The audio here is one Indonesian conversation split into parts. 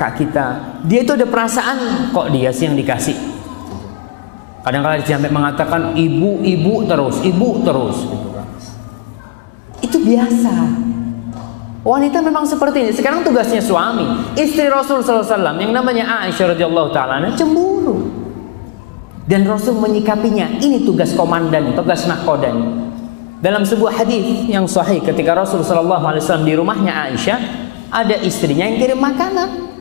kakak kita, dia itu ada perasaan, kok dia sih yang dikasih. Kadang-kadang dia sampai mengatakan ibu terus. Itu biasa. Wanita memang seperti ini. Sekarang tugasnya suami. Istri Rasul SAW yang namanya Aisyah radhiyallahu taala cemburu. Dan Rasul menyikapinya. Ini tugas komandan, tugas nahkodani. Dalam sebuah hadis yang sahih, ketika Rasul SAW di rumahnya Aisyah, ada istrinya yang kirim makanan.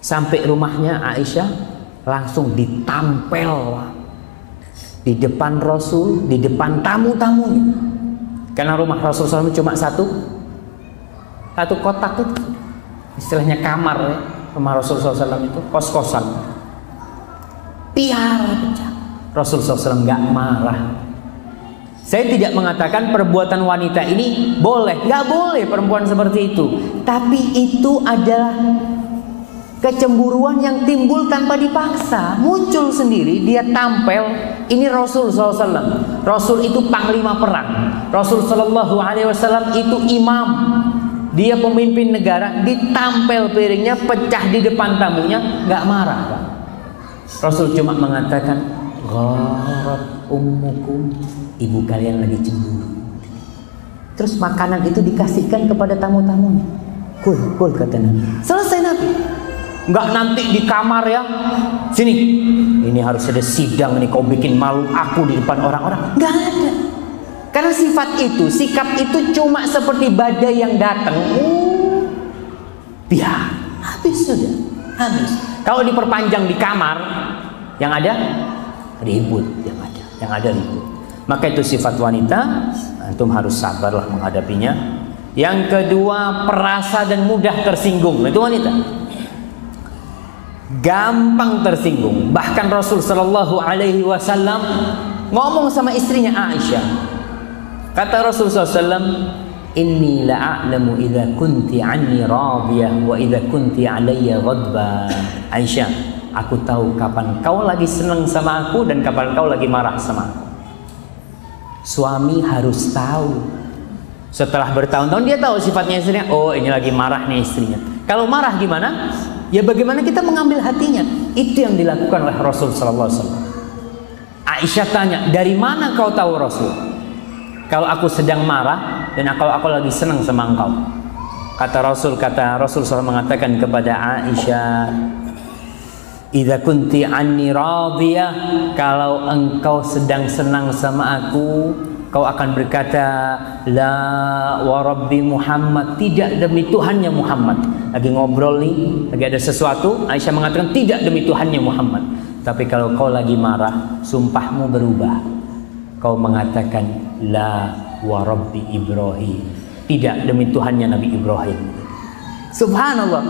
Sampai rumahnya Aisyah, langsung ditampel di depan Rasul, di depan tamu-tamunya. Karena rumah Rasul SAW cuma satu kotak itu, istilahnya kamar ya. Rumah Rasul SAW itu kos-kosan. Piara pecah. Rasul SAW nggak marah. Saya tidak mengatakan perbuatan wanita ini boleh, nggak boleh perempuan seperti itu. Tapi itu adalah kecemburuan yang timbul tanpa dipaksa, muncul sendiri. Dia tampil. Ini Rasul SAW. Rasul itu panglima perang. Rasul SAW itu imam. Dia pemimpin negara. Ditampel piringnya, pecah di depan tamunya, nggak marah. Rasul cuma mengatakan, gharat ummukum, ibu kalian lagi cemburu. Terus makanan itu dikasihkan kepada tamu-tamunya. Kul kata Nabi. Selesai Nabi. Nggak nanti di kamar ya, sini, ini harus ada sidang nih, kau bikin malu aku di depan orang-orang. Nggak ada. Karena sifat itu, sikap itu cuma seperti badai yang datang. Biar habis sudah, habis. Kalau diperpanjang di kamar, yang ada ribut, yang ada ribut. Maka itu sifat wanita, antum harus sabarlah menghadapinya. Yang kedua, perasa dan mudah tersinggung. Itu wanita. Gampang tersinggung. Bahkan Rasul Shallallahu Alaihi Wasallam ngomong sama istrinya Aisyah. Kata Rasul SAW, Inni la'alamu idha kunti anni radiyah wa idha kunti alayya ghadba. Aisyah, aku tahu kapan kau lagi senang sama aku dan kapan kau lagi marah sama aku. Suami harus tahu. Setelah bertahun-tahun dia tahu sifatnya istrinya. Oh, ini lagi marah nih istrinya. Kalau marah gimana? Ya bagaimana kita mengambil hatinya. Itu yang dilakukan oleh Rasul Sallallahu Alaihi Wasallam. Aisyah tanya, dari mana kau tahu Rasul? Kalau aku sedang marah dan kalau aku lagi senang sama engkau. Kata Rasul SAW mengatakan kepada Aisyah, idza kunti anni radiyah, kalau engkau sedang senang sama aku, kau akan berkata la wa rabbi Muhammad, tidak demi Tuhannya Muhammad. Lagi ngobrol nih, lagi ada sesuatu, Aisyah mengatakan tidak demi Tuhannya Muhammad. Tapi kalau kau lagi marah, sumpahmu berubah. Kau mengatakan la wa rabbi Ibrahim, tidak demi Tuhannya Nabi Ibrahim. Subhanallah.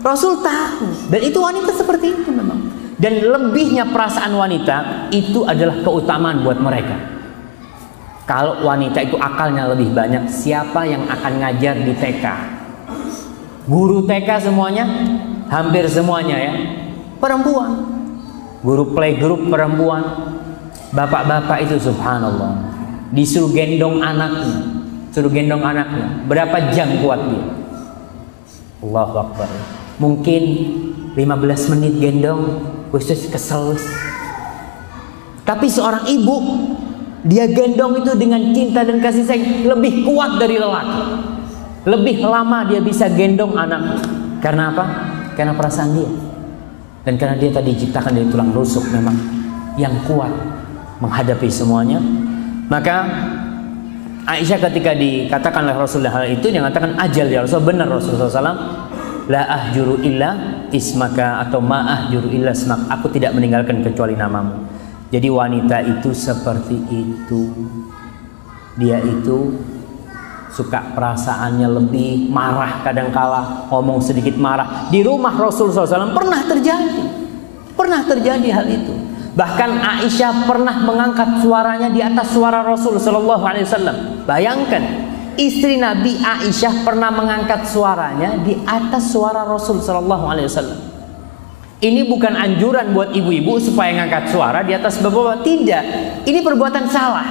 Rasul tahu, dan itu wanita seperti itu memang. Dan lebihnya perasaan wanita itu adalah keutamaan buat mereka. Kalau wanita itu akalnya lebih banyak, siapa yang akan ngajar di TK? Guru TK semuanya, hampir semuanya ya, perempuan. Guru playgroup perempuan. Bapak-bapak itu subhanallah, disuruh gendong anaknya, berapa jam kuat dia? Allahu Akbar. Mungkin 15 menit gendong, khusus kesel. Tapi seorang ibu, dia gendong itu dengan cinta dan kasih sayang lebih kuat dari lelaki. Lebih lama dia bisa gendong anak. Karena apa? Karena perasaan dia. Dan karena dia tadi diciptakan dari tulang rusuk memang yang kuat menghadapi semuanya. Maka Aisyah ketika dikatakan oleh Rasulullah hal itu, dia mengatakan ajal ya Rasul, benar Rasulullah SAW, la ahjuru illa ismaka, atau ma ahjuru illa ismak, aku tidak meninggalkan kecuali namamu. Jadi wanita itu seperti itu. Dia itu suka perasaannya lebih, marah kadangkala, ngomong sedikit marah. Di rumah Rasulullah SAW pernah terjadi hal itu. Bahkan Aisyah pernah mengangkat suaranya di atas suara Rasul Sallallahu Alaihi Wasallam. Bayangkan, istri Nabi Aisyah pernah mengangkat suaranya di atas suara Rasul Sallallahu Alaihi Wasallam. Ini bukan anjuran buat ibu-ibu supaya ngangkat suara di atas bapak-bapak. Tidak, ini perbuatan salah.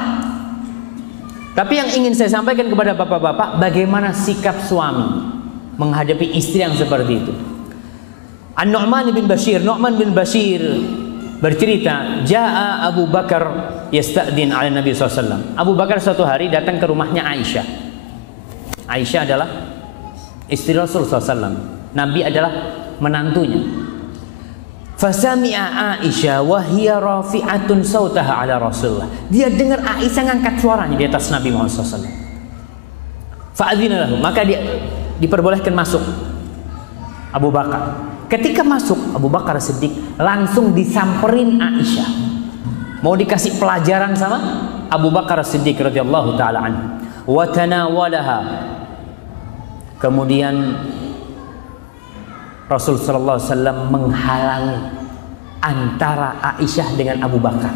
Tapi yang ingin saya sampaikan kepada bapak-bapak, bagaimana sikap suami menghadapi istri yang seperti itu. An-Nu'man bin Bashir bercerita, Ja'a Abu Bakar yasta'din ala Nabi SAW. Abu Bakar suatu hari datang ke rumahnya Aisyah. Aisyah adalah istri Rasul SAW. Nabi adalah menantunya. Fasami'a Aisyah wa hiya rafi'atun sautaha ala Rasulullah. Dia dengar Aisyah ngangkat suaranya di atas Nabi Muhammad SAW. Fa'adzina lahu, maka dia diperbolehkan masuk Abu Bakar. Ketika masuk, Abu Bakar Siddiq langsung disamperin Aisyah. Mau dikasih pelajaran sama Abu Bakar Siddiq radhiyallahu taala anhu. Wa tanawalaha. Kemudian Rasul sallallahu alaihi wasallam menghalangi antara Aisyah dengan Abu Bakar.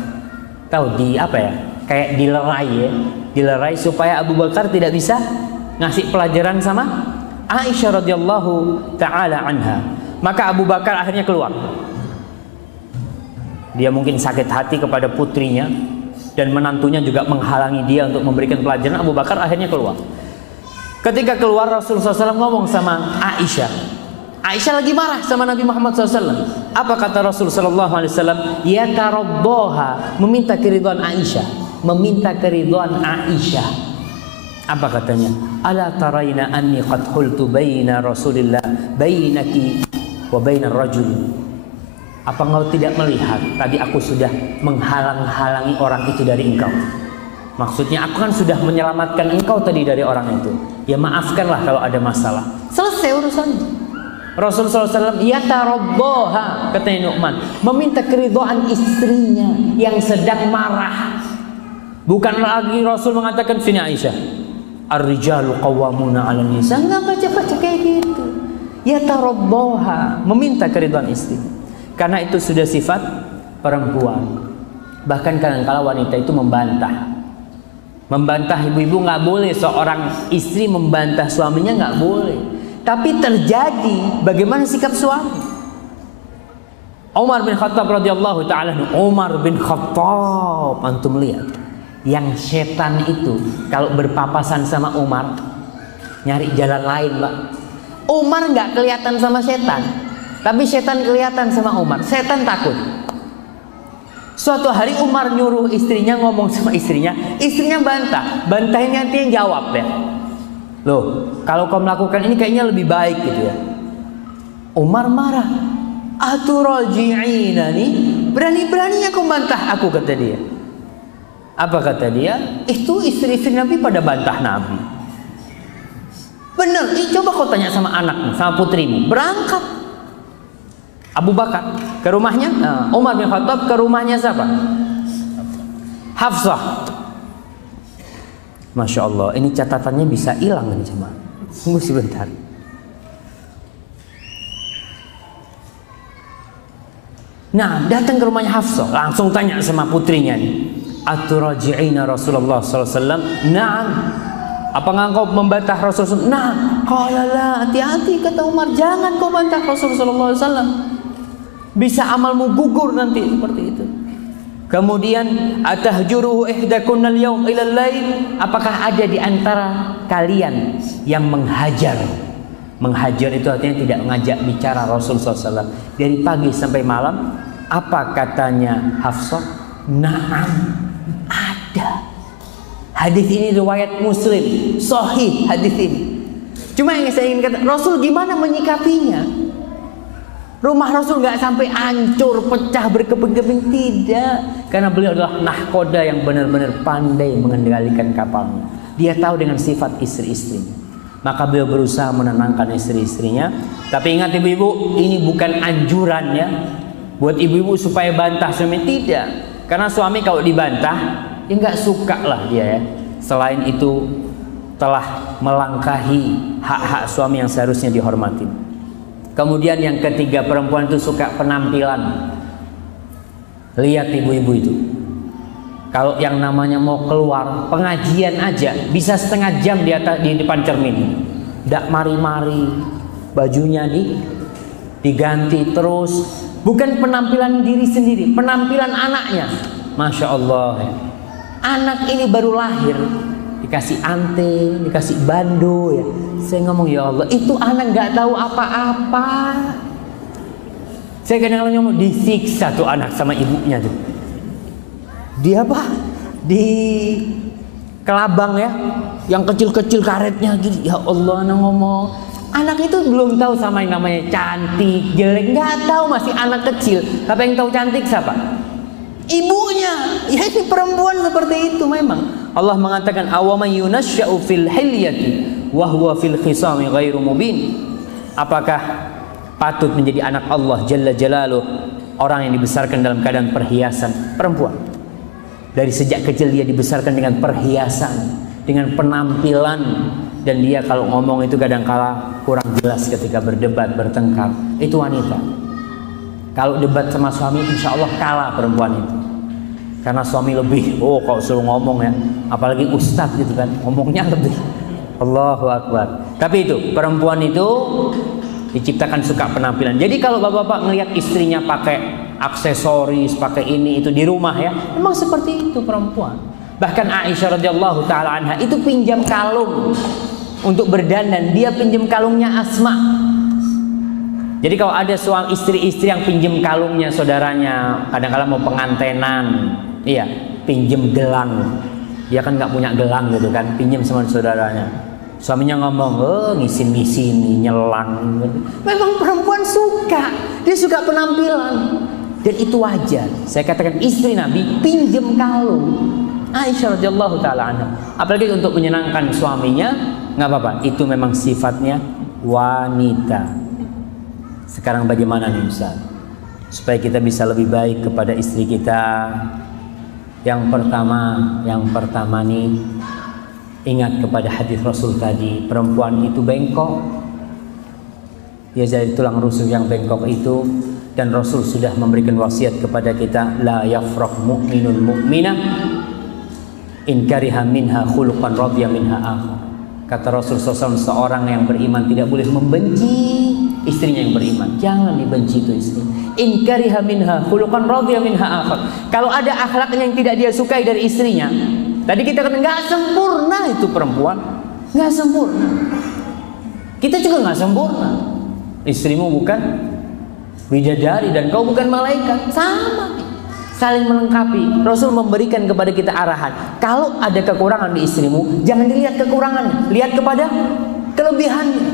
Tahu di apa ya? Kayak dilerai ya. Dilerai supaya Abu Bakar tidak bisa ngasih pelajaran sama Aisyah radhiyallahu taala anha. Maka Abu Bakar akhirnya keluar. Dia mungkin sakit hati kepada putrinya dan menantunya juga menghalangi dia untuk memberikan pelajaran. Abu Bakar akhirnya keluar. Ketika keluar, Rasulullah SAW ngomong sama Aisyah. Aisyah lagi marah sama Nabi Muhammad SAW. Apa kata Rasulullah SAW? Ya tarabbaha, meminta keridhaan Aisyah. Meminta keridhaan Aisyah. Apa katanya? Ala taraina anni qad hultu baina Rasulillah bainaki wa bainar rajul. Apa engkau tidak melihat tadi aku sudah menghalang-halangi orang itu dari engkau? Maksudnya aku kan sudah menyelamatkan engkau tadi dari orang itu. Ya maafkanlah kalau ada masalah. Selesai urusannya. Rasulullah SAW ya tarabbaha, katanya Nu'man, meminta keridhaan istrinya yang sedang marah. Bukan lagi Rasul mengatakan, sini Aisyah, ar-rijalu qawwamuna 'alan nisa. Enggak baca-baca kayak gitu. Ya tarabbaha, meminta keridhaan istri. Karena itu sudah sifat perempuan. Bahkan kadang-kala wanita itu membantah. Membantah ibu-ibu nggak boleh, seorang istri membantah suaminya nggak boleh. Tapi terjadi, bagaimana sikap suami? Umar bin Khattab radhiyallahu taala, Umar bin Khattab, antum lihat, yang setan itu kalau berpapasan sama Umar nyari jalan lain, Pak. Umar nggak kelihatan sama setan, tapi setan kelihatan sama Umar. Setan takut. Suatu hari Umar nyuruh istrinya ngomong sama istrinya bantah. Bantahnya nanti yang jawab ya. Loh, kalau kau melakukan ini kayaknya lebih baik gitu ya. Umar marah. Aturaji'ina nih, berani-beraninya kau bantah aku, kata dia. Apa kata dia? Itu istri-istri Nabi pada bantah Nabi. Bener, coba kau tanya sama anakmu, sama putrimu. Berangkat Abu Bakar ke rumahnya, Umar bin Khattab ke rumahnya siapa? Hafsah. Masya Allah, ini catatannya bisa hilang ini cuma. Tunggu sebentar. Nah, datang ke rumahnya Hafsah, langsung tanya sama putrinya nih. Aturaji'ina Rasulullah SAW? Na'am. Apa engkau membantah Rasulullah? Nah, qala, hati-hati, kata Umar, jangan kau bantah Rasulullah SAW. Bisa amalmu gugur nanti seperti itu. Kemudian atahjuruhu ihdakunna al-yawm ila al-lail? Apakah ada di antara kalian yang menghajar? Menghajar itu artinya tidak mengajak bicara Rasulullah SAW dari pagi sampai malam. Apa katanya Hafsah? Naam, ada. Hadis ini riwayat Muslim, sahih hadis ini. Cuma yang saya ingin katakan, Rasul gimana menyikapinya? Rumah Rasul nggak sampai hancur, pecah, berkeping-keping, tidak. Karena beliau adalah nahkoda yang benar-benar pandai mengendalikan kapalnya. Dia tahu dengan sifat istri-istrinya. Maka beliau berusaha menenangkan istri-istrinya. Tapi ingat ibu-ibu, ini bukan anjuran ya, buat ibu-ibu supaya bantah suami, tidak. Karena suami kalau dibantah, ya nggak suka lah dia ya. Selain itu telah melangkahi hak-hak suami yang seharusnya dihormati. Kemudian yang ketiga, perempuan itu suka penampilan. Lihat ibu-ibu itu, kalau yang namanya mau keluar pengajian aja bisa setengah jam di depan cermin. Nggak mari-mari, bajunya diganti terus. Bukan penampilan diri sendiri, penampilan anaknya. Masya Allah, anak ini baru lahir, dikasih ante, dikasih bando ya. Saya ngomong, ya Allah, itu anak nggak tahu apa-apa. Saya kadang-kadang ngomong, disiksa tuh anak sama ibunya tuh. Dia apa? Di kelabang ya, yang kecil-kecil karetnya gitu. Ya Allah, anak ngomong, anak itu belum tahu sama yang namanya cantik, jelek, nggak tahu, masih anak kecil. Tapi yang tahu cantik siapa? Ibunya. Ya ini perempuan seperti itu memang. Allah mengatakan, awaman yunasya'u fil hilyati wa huwa fil khisami ghairu mubin. Apakah patut menjadi anak Allah Jalla Jalaluh orang yang dibesarkan dalam keadaan perhiasan? Perempuan. Dari sejak kecil dia dibesarkan dengan perhiasan, dengan penampilan, dan dia kalau ngomong itu kadang-kala kurang jelas ketika berdebat, bertengkar. Itu wanita. Kalau debat sama suami, insya Allah kalah perempuan itu. Karena suami lebih, kalau suruh ngomong ya, apalagi ustadz gitu kan, ngomongnya lebih. Allahu Akbar. Tapi itu, perempuan itu diciptakan suka penampilan. Jadi kalau bapak-bapak ngelihat istrinya pakai aksesoris, pakai ini itu di rumah ya, memang seperti itu perempuan. Bahkan Aisyah radhiyallahu taala anha itu pinjam kalung untuk berdandan, dia pinjam kalungnya Asma. Jadi kalau ada suami istri-istri yang pinjam kalungnya saudaranya, kadang-kadang mau pengantenan, iya, pinjam gelang. Dia kan nggak punya gelang gitu kan, pinjam sama saudaranya. Suaminya ngomong, ngisin-ngisin, nyelang. Memang perempuan suka, dia suka penampilan. Dan itu wajar. Saya katakan istri Nabi pinjam kalung. Aisyah radhiyallahu taala anha. Apalagi untuk menyenangkan suaminya, nggak apa-apa. Itu memang sifatnya wanita. Sekarang bagaimana nih Ustaz? Supaya kita bisa lebih baik kepada istri kita. Yang pertama nih, ingat kepada hadis Rasul tadi, perempuan itu bengkok. Ya jadi tulang rusuk yang bengkok itu. Dan Rasul sudah memberikan wasiat kepada kita, la yafraq mu'minun mu'minah in kariha minha khuluqan radiya minha akhar. Kata Rasul SAW, seorang yang beriman tidak boleh membenci istrinya yang beriman. Jangan dibenci itu istri. In kariha minha khuluqan radiya minha akhar. Kalau ada akhlaknya yang tidak dia sukai dari istrinya, tadi kita kata nggak sempurna itu perempuan, nggak sempurna. Kita juga nggak sempurna. Istrimu bukan bidadari dan kau bukan malaikat, sama, saling melengkapi. Rasul memberikan kepada kita arahan, kalau ada kekurangan di istrimu, jangan dilihat kekurangannya, lihat kepada kelebihannya.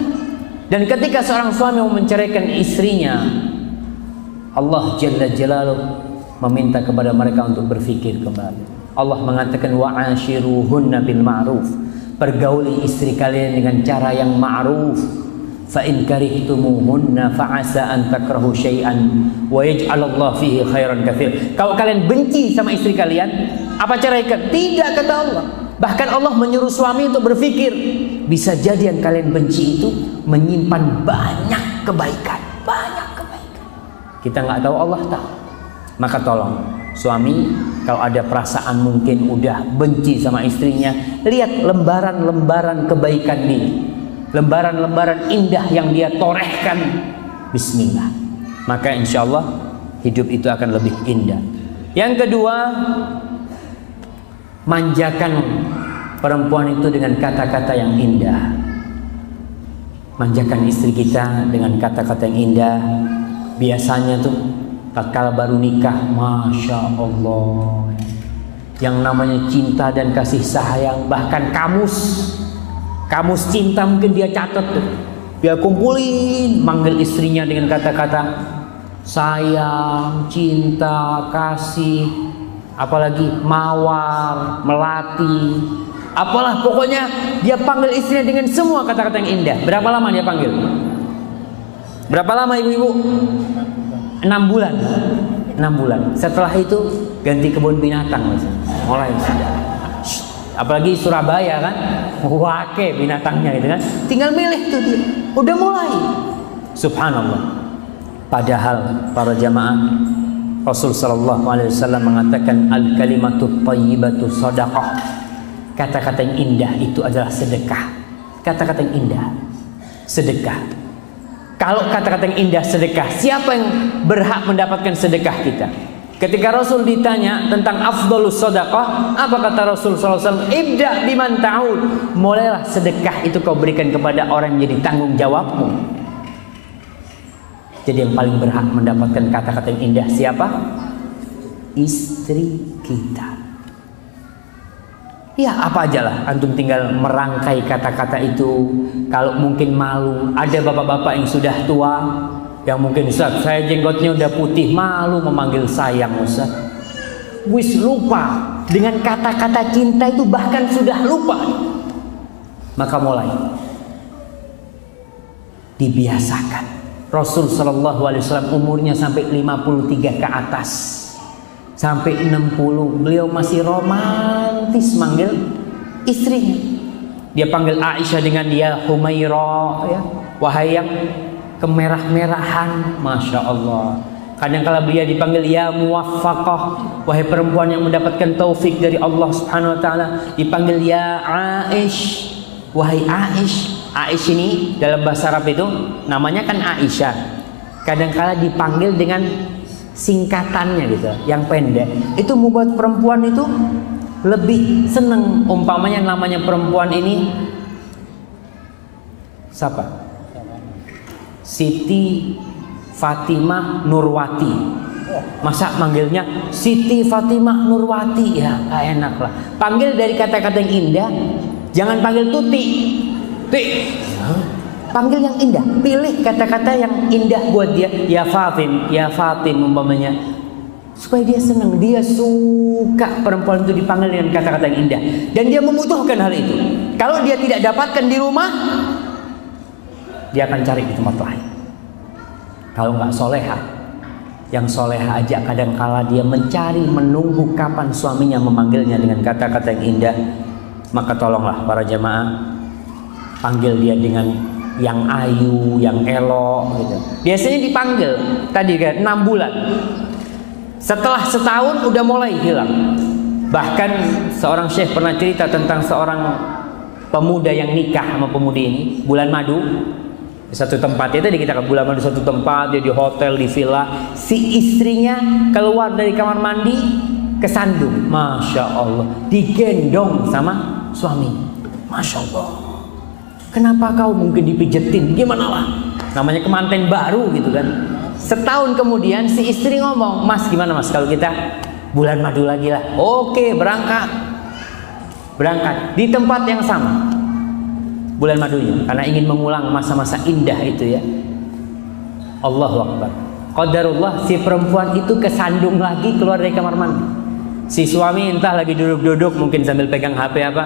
Dan ketika seorang suami mau menceraikan istrinya, Allah Jalla Jalaluh meminta kepada mereka untuk berfikir kembali. Allah mengatakan, wa'ashiruhunna bil ma'ruf, pergauli istri kalian dengan cara yang ma'ruf. Fa in karihtumuhunna fa'asa an takrahu syai'an wa yaj'alallahu fihi khairan katsir. Kalau kalian benci sama istri kalian, apa ceraikan? Tidak, kata Allah. Bahkan Allah menyuruh suami untuk berpikir, bisa jadi yang kalian benci itu menyimpan banyak kebaikan, banyak kebaikan. Kita nggak tahu, Allah tahu. Maka tolong suami, kalau ada perasaan mungkin udah benci sama istrinya, lihat lembaran-lembaran kebaikan ini, lembaran-lembaran indah yang dia torehkan. Bismillah, maka insya Allah hidup itu akan lebih indah. Yang kedua, manjakan perempuan itu dengan kata-kata yang indah. Manjakan istri kita dengan kata-kata yang indah. Biasanya tuh tatkala baru nikah, Masya Allah, yang namanya cinta dan kasih sayang, bahkan kamus cinta mungkin dia catat tuh, dia kumpulin, manggil istrinya dengan kata-kata sayang, cinta, kasih, apalagi mawar, melati, apalah pokoknya dia panggil istrinya dengan semua kata-kata yang indah. Berapa lama dia panggil? Berapa lama ibu-ibu? 6 bulan. 6 bulan. Setelah itu ganti kebun binatang mulai sudah. Apalagi Surabaya kan, wake binatangnya gitu kan, tinggal milih tuh dia, udah mulai. Subhanallah. Padahal para jamaah, Rasul sallallahu alaihi wasallam mengatakan al kalimatu thayyibatu shadaqah. Kata-kata yang indah itu adalah sedekah. Kata-kata yang indah, sedekah. Kalau kata-kata yang indah sedekah, siapa yang berhak mendapatkan sedekah kita? Ketika Rasul ditanya tentang afdhalus sedekah, apa kata Rasul SAW? Ibda biman ta'ud. Mulailah sedekah itu kau berikan kepada orang yang jadi tanggung jawabmu. Jadi yang paling berhak mendapatkan kata-kata yang indah siapa? Istri kita. Ya apa aja lah, antum tinggal merangkai kata-kata itu. Kalau mungkin malu, ada bapak-bapak yang sudah tua yang mungkin, Ustaz, saya jenggotnya udah putih, malu memanggil sayang, Ustaz. Wis lupa dengan kata-kata cinta itu, bahkan sudah lupa. Maka mulai dibiasakan. Rasul sallallahu alaihi wasallam umurnya sampai 53 ke atas. Sampai 60 beliau masih romantis manggil istrinya. Dia panggil Aisyah dengan ya Humaira, ya, wahai yang kemerah-merahan, masya Allah. Kadang-kala beliau dipanggil ya muwaffaqah, wahai perempuan yang mendapatkan taufik dari Allah Subhanahu wa taala. Dipanggil ya Aish, wahai Aish. Aish ini dalam bahasa Arab itu namanya kan Aisyah. Kadang-kala dipanggil dengan singkatannya gitu, yang pendek. Itu membuat perempuan itu lebih seneng. Umpamanya namanya perempuan ini siapa? Siti Fatimah Nurwati. Masa manggilnya Siti Fatimah Nurwati? Ya gak enak lah. Panggil dari kata-kata yang indah. Jangan panggil Tuti. Panggil yang indah. Pilih kata-kata yang indah buat dia. Ya Fatim, ya Fatim umpamanya. Supaya dia senang. Dia suka perempuan itu dipanggil dengan kata-kata yang indah. Dan dia membutuhkan hal itu. Kalau dia tidak dapatkan di rumah, dia akan cari di tempat lain. Kalau nggak soleha, yang soleha aja kadang-kala dia mencari, menunggu kapan suaminya memanggilnya dengan kata-kata yang indah. Maka tolonglah para jamaah, panggil dia dengan yang ayu, yang elok gitu. Biasanya dipanggil tadi kan 6 bulan. Setelah setahun udah mulai hilang. Bahkan seorang syekh pernah cerita tentang seorang pemuda yang nikah sama pemudi ini, bulan madu. Di satu tempat, itu kita ke bulan madu satu tempat, dia di hotel, di villa. Si istrinya keluar dari kamar mandi kesandung, masya Allah, digendong sama suami, masya Allah. Kenapa kau mungkin dipijetin? Gimana lah? Namanya kemanten baru gitu kan. Setahun kemudian si istri ngomong, Mas gimana mas kalau kita bulan madu lagi lah? Oke, berangkat. Berangkat di tempat yang sama bulan madunya, karena ingin mengulang masa-masa indah itu ya. Allahu Akbar. Qadarullah, si perempuan itu kesandung lagi keluar dari kamar mandi. Si suami entah lagi duduk-duduk mungkin sambil pegang HP apa.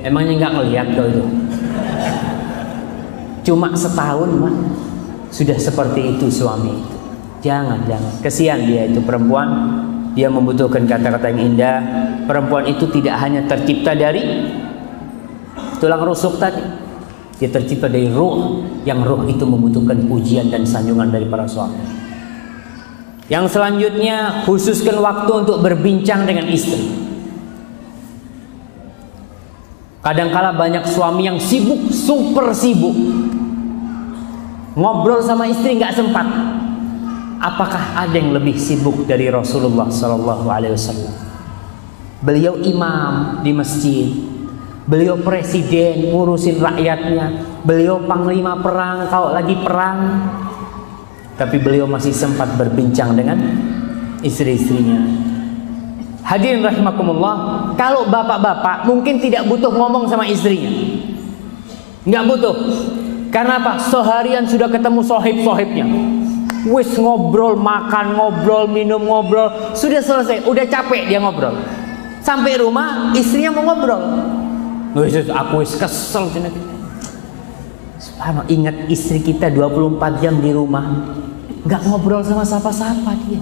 Emangnya nggak ngelihat kau itu? Cuma setahun mah sudah seperti itu suami itu. Jangan. Kesian dia itu perempuan. Dia membutuhkan kata-kata yang indah. Perempuan itu tidak hanya tercipta dari tulang rusuk tadi, dia tercipta dari ruh, yang ruh itu membutuhkan pujian dan sanjungan dari para suami. Yang selanjutnya, khususkan waktu untuk berbincang dengan istri. Kadangkala banyak suami yang sibuk, super sibuk, ngobrol sama istri nggak sempat. Apakah ada yang lebih sibuk dari Rasulullah SAW? Beliau imam di masjid. Beliau presiden, ngurusin rakyatnya. Beliau panglima perang kalau lagi perang. Tapi beliau masih sempat berbincang dengan istri-istrinya. Hadirin rahimakumullah, kalau bapak-bapak mungkin tidak butuh ngomong sama istrinya. Nggak butuh. Karena apa? Seharian sudah ketemu sohib-sohibnya. Wis ngobrol, makan, ngobrol, minum, ngobrol. Sudah selesai, udah capek dia ngobrol. Sampai rumah, istrinya mau ngobrol. Aku kesel. Subhanallah, ingat istri kita 24 jam di rumah, nggak ngobrol sama siapa-siapa dia.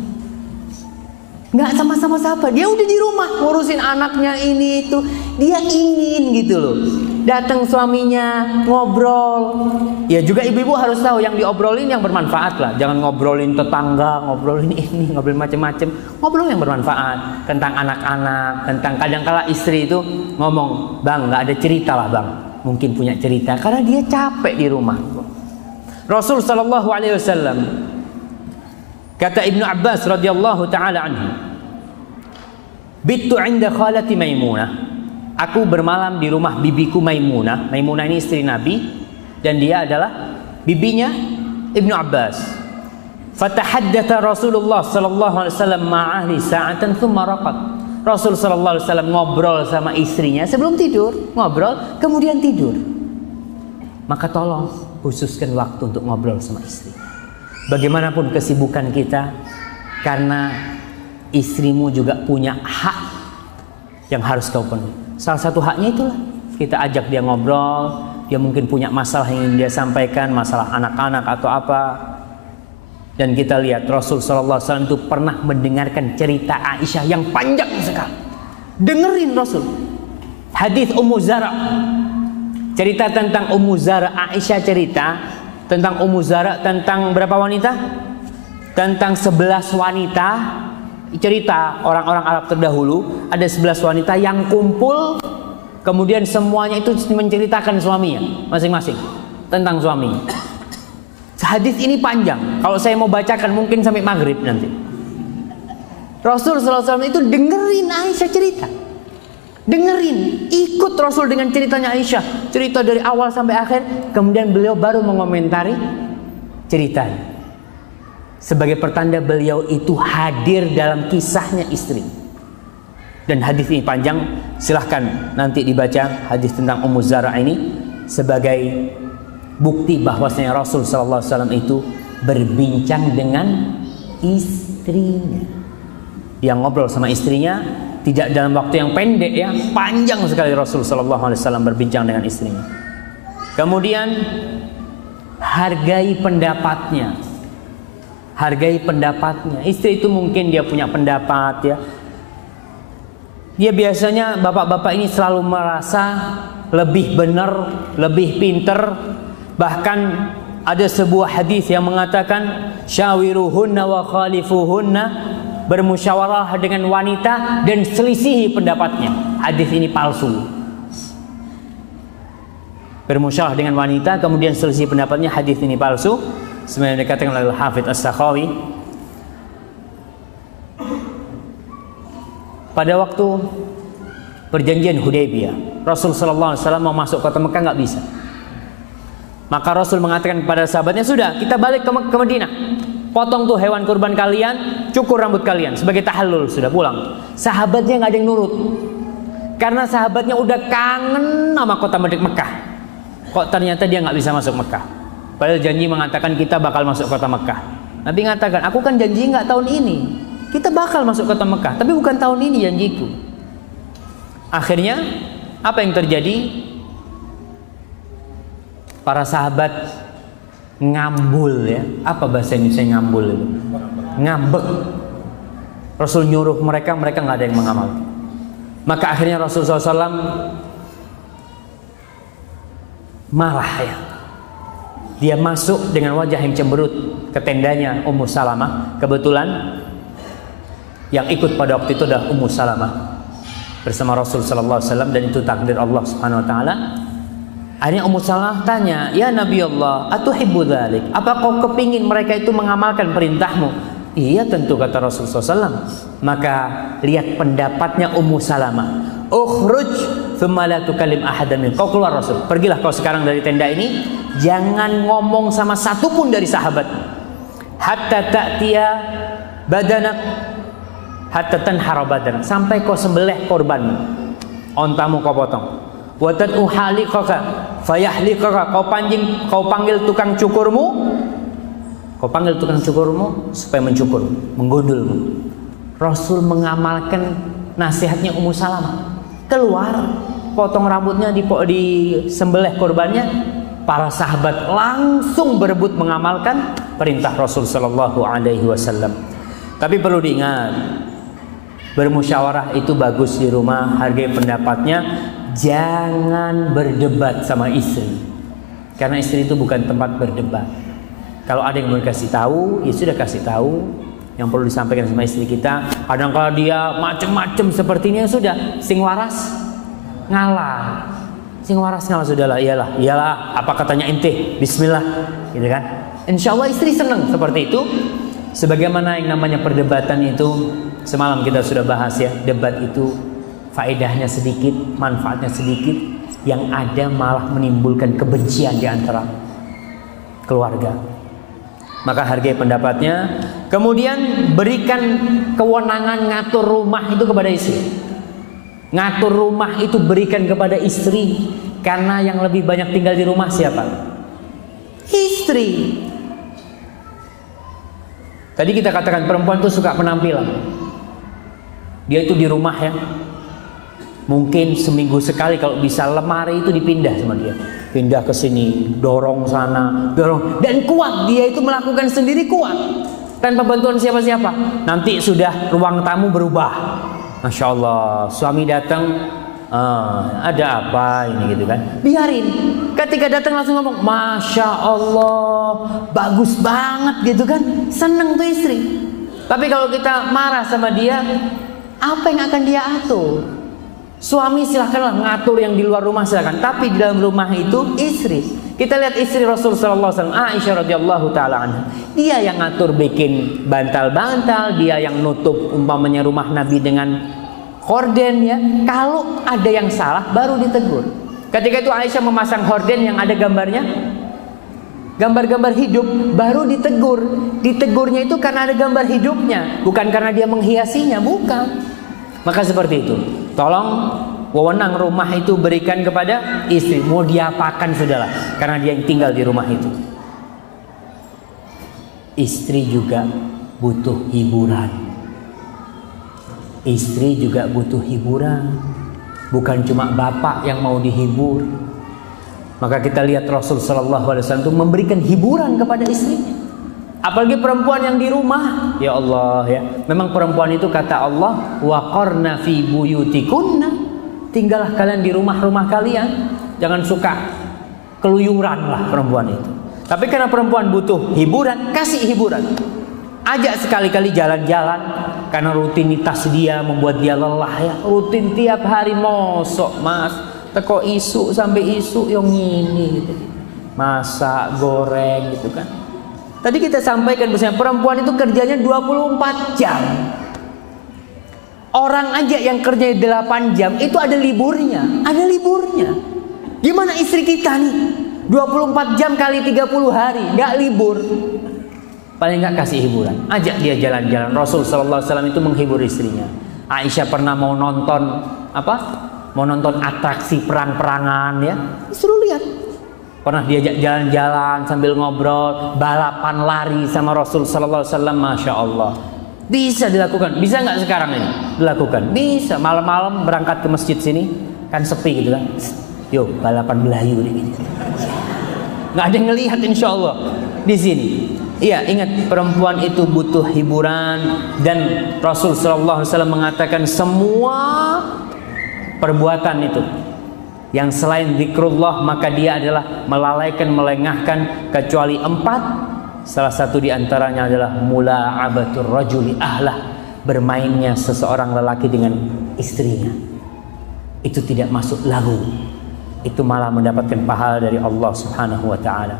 Nggak sama-sama siapa, dia udah di rumah ngurusin anaknya ini itu. Dia ingin gitu loh, datang suaminya ngobrol. Ya juga ibu-ibu harus tahu yang diobrolin yang bermanfaat lah. Jangan ngobrolin tetangga, ngobrolin ini, ngobrolin macam-macam. Ngobrol yang bermanfaat tentang anak-anak, tentang kadangkala istri itu ngomong, bang nggak ada cerita lah bang. Mungkin punya cerita karena dia capek di rumah. Rasul Shallallahu Alaihi Wasallam Kata Ibnu Abbas radhiyallahu taala anhu, "Bittu 'inda khalati Maimunah." Aku bermalam di rumah bibiku Maimunah. Maimunah ini istri Nabi dan dia adalah bibinya Ibnu Abbas. Fatahaddatha Rasulullah sallallahu alaihi wasallam ma'ahli sa'atan thumma raqad. Rasul sallallahu alaihi wasallam ngobrol sama istrinya sebelum tidur, ngobrol kemudian tidur. Maka tolong khususkan waktu untuk ngobrol sama istri. Bagaimanapun kesibukan kita, karena istrimu juga punya hak yang harus kau penuhi. Salah satu haknya itulah kita ajak dia ngobrol. Dia mungkin punya masalah yang ingin dia sampaikan, masalah anak-anak atau apa. Dan kita lihat Rasul sallallahu alaihi wasallam itu pernah mendengarkan cerita Aisyah yang panjang sekali. Dengerin Rasul. Hadis Ummu Zara. Cerita tentang Ummu Zara. Aisyah cerita tentang Ummu Zara, tentang berapa wanita? Tentang 11 wanita. Cerita orang-orang Arab terdahulu, ada 11 wanita yang kumpul, kemudian semuanya itu menceritakan suaminya masing-masing tentang suaminya. Hadis ini panjang. Kalau saya mau bacakan mungkin sampai maghrib nanti. Rasul SAW itu dengerin Aisyah cerita. Dengerin, ikut Rasul dengan ceritanya Aisyah. Cerita dari awal sampai akhir. Kemudian beliau baru mengomentari ceritanya. Sebagai pertanda beliau itu hadir dalam kisahnya istri. Dan hadis ini panjang. Silahkan nanti dibaca hadis tentang Ummu Zara ini. Sebagai bukti bahwasanya Rasul SAW itu berbincang dengan istrinya. Dia ngobrol sama istrinya. Tidak dalam waktu yang pendek ya, panjang sekali Rasul SAW berbincang dengan istrinya. Kemudian hargai pendapatnya. Hargai pendapatnya. Istri itu mungkin dia punya pendapat ya. Dia biasanya bapak-bapak ini selalu merasa lebih benar, lebih pinter. Bahkan ada sebuah hadis yang mengatakan syawiruhunna wa khalifuhunna, bermusyawarah dengan wanita dan selisihi pendapatnya. Hadis ini palsu. Bermusyawarah dengan wanita kemudian selisihi pendapatnya, hadis ini palsu. Sebenarnya dikatakan oleh Hafidz As-Sakhawi. Pada waktu perjanjian Hudaybiyah, Rasul sallallahu alaihi wasallam mau masuk kota Mekah nggak bisa. Maka Rasul mengatakan kepada sahabatnya, sudah kita balik ke Madinah. Potong tuh hewan kurban kalian, cukur rambut kalian sebagai tahallul, sudah pulang. Sahabatnya nggak ada yang nurut, karena sahabatnya udah kangen sama kota Mekah. Kok ternyata dia nggak bisa masuk Mekah. Padahal janji mengatakan kita bakal masuk kota Mekah. Nabi mengatakan, aku kan janji nggak tahun ini, kita bakal masuk kota Mekah, tapi bukan tahun ini janjiku. Akhirnya apa yang terjadi? Para sahabat ngambul ya. Apa bahasa Indonesia ngambul itu? Ngambek. Rasul nyuruh mereka nggak ada yang mengamal. Maka akhirnya Rasulullah SAW marah ya. Dia masuk dengan wajah yang cemberut ke tendanya Ummu Salamah. Kebetulan yang ikut pada waktu itu adalah Ummu Salamah bersama Rasul sallallahu alaihi wasallam, dan itu takdir Allah Subhanahu wa taala. Akhirnya Ummu Salamah tanya, "Ya Nabi Allah, atuhibbu dzalik? Apa kau kepingin mereka itu mengamalkan perintahmu?" "Iya tentu," kata Rasulullah SAW. Maka lihat pendapatnya Ummu Salamah. "Ukhruj tsumma la tukallim ahadan min." Kau keluar Rasul. Pergilah kau sekarang dari tenda ini, jangan ngomong sama satu pun dari sahabat. Hatta ta'tiya badanak hatta tanhara badanak. Sampai kau sembelih korbanmu. Ontamu kau potong. Wa tad'u haliqaka fayahliqaka. Kau panggil tukang cukurmu. Kau panggil tukang cukurmu supaya mencukur, menggondolmu. Rasul mengamalkan nasihatnya Ummu Salamah. Keluar, potong rambutnya, disembelih korbannya. Para sahabat langsung berebut mengamalkan perintah Rasul sallallahu alaihi wasallam. Tapi perlu diingat, bermusyawarah itu bagus di rumah, hargai pendapatnya. Jangan berdebat sama istri, karena istri itu bukan tempat berdebat. Kalau ada yang mau kasih tahu, ya sudah kasih tahu. Yang perlu disampaikan sama istri kita. Kadang kalau dia macem-macem seperti ini, ya sudah, sing waras ngalah. Sing waras ngalah, sudahlah, iyalah, apa katanya ente, bismillah, gitu kan. Insya Allah istri senang seperti itu. Sebagaimana yang namanya perdebatan itu, semalam kita sudah bahas ya, debat itu faedahnya sedikit, manfaatnya sedikit, yang ada malah menimbulkan kebencian di antara keluarga. Maka hargai pendapatnya. Kemudian berikan kewenangan ngatur rumah itu kepada istri. Ngatur rumah itu berikan kepada istri, karena yang lebih banyak tinggal di rumah siapa? Istri. Tadi kita katakan perempuan itu suka penampilan. Dia itu di rumah ya, mungkin seminggu sekali kalau bisa lemari itu dipindah sama dia. Pindah ke sini, dorong sana, dorong, dan kuat. Dia itu melakukan sendiri, kuat tanpa bantuan siapa-siapa. Nanti sudah ruang tamu berubah, Masya Allah, suami datang, ada apa ini gitu kan, biarin. Ketika datang langsung ngomong Masya Allah, bagus banget gitu kan, seneng tuh istri. Tapi kalau kita marah sama dia, apa yang akan dia atur? Suami silahkanlah ngatur yang di luar rumah, silahkan. Tapi di dalam rumah itu istri. Kita lihat istri Rasul sallallahu alaihi wasallam, Aisyah radhiyallahu taala anha. Dia yang ngatur bikin bantal-bantal, dia yang nutup umpamanya rumah Nabi dengan horden ya. Kalau ada yang salah baru ditegur. Ketika itu Aisyah memasang horden yang ada gambarnya, gambar-gambar hidup, baru ditegur. Ditegurnya itu karena ada gambar hidupnya, bukan karena dia menghiasinya, bukan. Maka seperti itu. Tolong wewenang rumah itu berikan kepada istri. Mau diapakan sudahlah, karena dia yang tinggal di rumah itu. Istri juga butuh hiburan. Istri juga butuh hiburan. Bukan cuma bapak yang mau dihibur. Maka kita lihat Rasul sallallahu alaihi wasallam itu memberikan hiburan kepada istrinya. Apalagi perempuan yang di rumah, ya Allah ya. Memang perempuan itu kata Allah, wa qarna fi buyutikunna. Tinggallah kalian di rumah-rumah kalian, jangan suka keluyuran lah perempuan itu. Tapi karena perempuan butuh hiburan, kasih hiburan. Ajak sekali-kali jalan-jalan, karena rutinitas dia membuat dia lelah ya. Rutin tiap hari mosok mas, teko isu sampai isu yang ini gitu. Masak, goreng gitu kan. Tadi kita sampaikan misalnya perempuan itu kerjanya 24 jam. Orang aja yang kerjanya 8 jam itu ada liburnya. Ada liburnya. Gimana istri kita nih? 24 jam kali 30 hari nggak libur. Paling nggak kasih hiburan. Ajak dia jalan-jalan. Rasul sallallahu alaihi wasallam itu menghibur istrinya. Aisyah pernah mau nonton apa? Mau nonton atraksi perang-perangan ya. Suruh lihat. Pernah diajak jalan-jalan sambil ngobrol, balapan lari sama Rasul sallallahu alaihi wasallam, Masya Allah. Bisa dilakukan, bisa nggak sekarang ini? Dilakukan, bisa. Malam-malam berangkat ke masjid sini, kan sepi gitu kan. Yuk, balapan belayu ini. Nggak ada yang ngelihat insya Allah di sini. Iya, ingat perempuan itu butuh hiburan, dan Rasul sallallahu alaihi wasallam mengatakan semua perbuatan itu yang selain zikrullah maka dia adalah melalaikan, melengahkan, kecuali 4. Salah satu di antaranya adalah mula'abatur rajuli ahlah, bermainnya seseorang lelaki dengan istrinya. Itu tidak masuk lagu. Itu malah mendapatkan pahala dari Allah Subhanahu wa taala.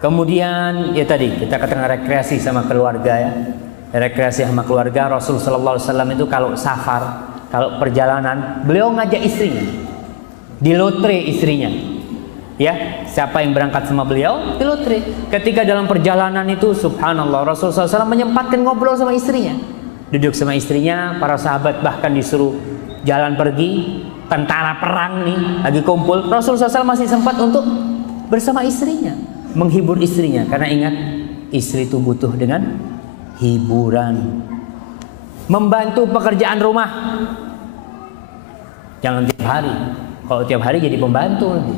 Kemudian ya tadi kita katakan rekreasi sama keluarga ya. Rekreasi sama keluarga. Rasul sallallahu alaihi wasallam itu kalau safar, kalau perjalanan, beliau ngajak istrinya, dilotre istrinya. Ya, siapa yang berangkat sama beliau, dilotre. Ketika dalam perjalanan itu, subhanallah, Rasulullah SAW menyempatkan ngobrol sama istrinya. Duduk sama istrinya, para sahabat bahkan disuruh jalan pergi, tentara perang nih, lagi kumpul. Rasulullah SAW masih sempat untuk bersama istrinya, menghibur istrinya. Karena ingat, istri itu butuh dengan hiburan. Membantu pekerjaan rumah, jangan tiap hari. Kalau tiap hari jadi pembantu nanti.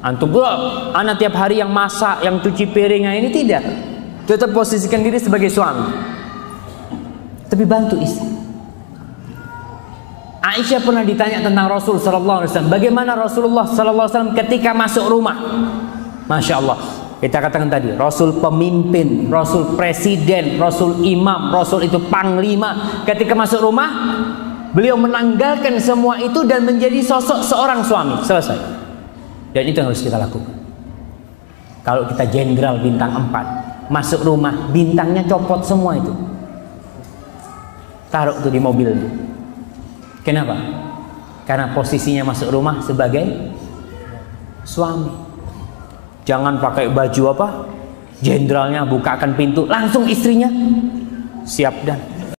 Antum bro, anak tiap hari yang masak, yang cuci piringnya ini tidak. Tetap posisikan diri sebagai suami, tapi bantu istri. Aisyah pernah ditanya tentang Rasul sallallahu alaihi wasallam, bagaimana Rasulullah sallallahu alaihi wasallam ketika masuk rumah. Masya Allah. Kita katakan tadi, Rasul pemimpin, Rasul presiden, Rasul imam, Rasul itu panglima. Ketika masuk rumah, beliau menanggalkan semua itu dan menjadi sosok seorang suami. Selesai. Dan itu yang harus kita lakukan. Kalau kita jenderal bintang 4, masuk rumah, bintangnya copot semua itu. Taruh tuh di mobilnya. Kenapa? Karena posisinya masuk rumah sebagai suami. Jangan pakai baju apa? Jenderalnya bukakan pintu, langsung istrinya siap dan